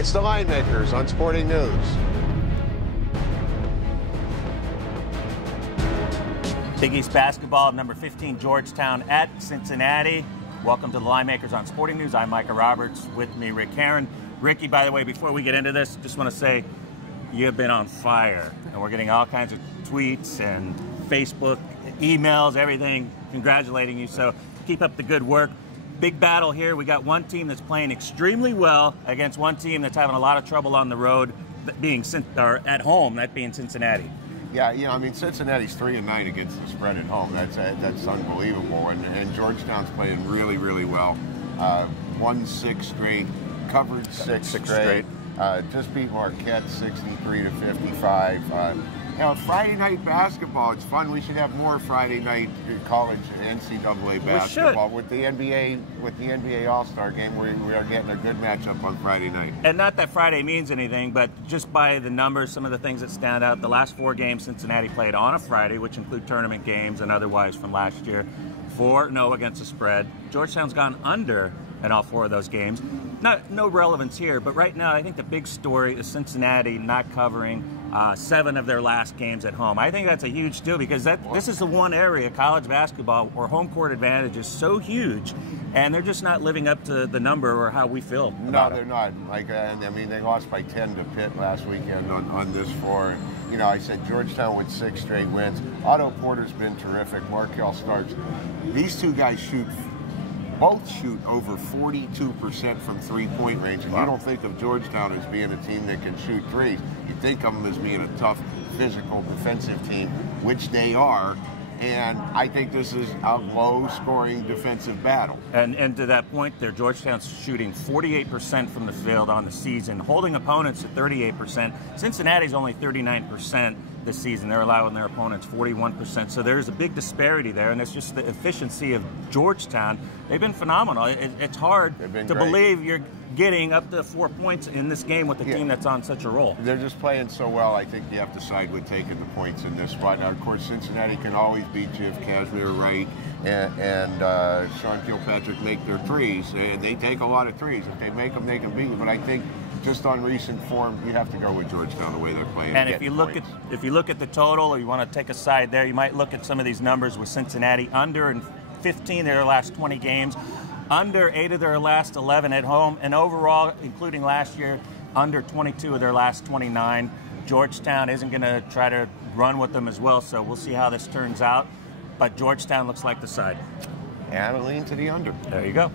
It's the Line Makers on Sporting News. Big East basketball, number 15, Georgetown at Cincinnati. Welcome to the Line Makers on Sporting News. I'm Micah Roberts. With me, Rick Herron. Ricky, by the way, before we get into this, just want to say you have been on fire. And we're getting all kinds of tweets and Facebook, emails, everything congratulating you. So keep up the good work. Big battle here. We got one team that's playing extremely well against one team that's having a lot of trouble on the road, being at home, that being Cincinnati. Yeah, I mean, Cincinnati's 3-9 against the spread at home. That's unbelievable. And Georgetown's playing really, really well. Won 6 straight, covered 6 straight. Just beat Marquette 63-55. Friday night basketball, it's fun. We should have more Friday night college NCAA basketball with the NBA All-Star game. We are getting a good matchup on Friday night. And not that Friday means anything, but just by the numbers, some of the things that stand out. The last 4 games Cincinnati played on a Friday, which include tournament games and otherwise from last year. 4-0 against the spread. Georgetown's gone under in all 4 of those games. No relevance here, but right now I think the big story is Cincinnati not covering 7 of their last games at home. I think that's a huge deal because this is the one area, college basketball, where home court advantage is so huge, and they're just not living up to the number or how we feel. No, they're not. I mean, they lost by 10 to Pitt last weekend on this floor. I said Georgetown with 6 straight wins. Otto Porter's been terrific. Markelle Starks. These 2 guys both shoot over 42% from three-point range. And you don't think of Georgetown as being a team that can shoot threes. You think of them as being a tough, physical, defensive team, which they are. And I think this is a low-scoring defensive battle. And to that point there, Georgetown's shooting 48% from the field on the season, holding opponents at 38%. Cincinnati's only 39% this season. They're allowing their opponents 41%. So there's a big disparity there, and it's just the efficiency of Georgetown. They've been phenomenal. It's hard to believe you're getting up to 4 points in this game with a team that's on such a roll. They're just playing so well. I think you have to side with taking the points in this spot. Now, of course, Cincinnati can always beat you if Casimir Wright and Sean Kilpatrick make their threes. They take a lot of threes. If they make them, they can beat you. But I think just on recent form, you have to go with Georgetown the way they're playing. And if you look at the total, or you want to take a side there, you might look at some of these numbers with Cincinnati under in 15 of their last 20 games, under 8 of their last 11 at home, and overall, including last year, under 22 of their last 29. Georgetown isn't going to try to run with them as well, so we'll see how this turns out. But Georgetown looks like the side. And I lean to the under. There you go.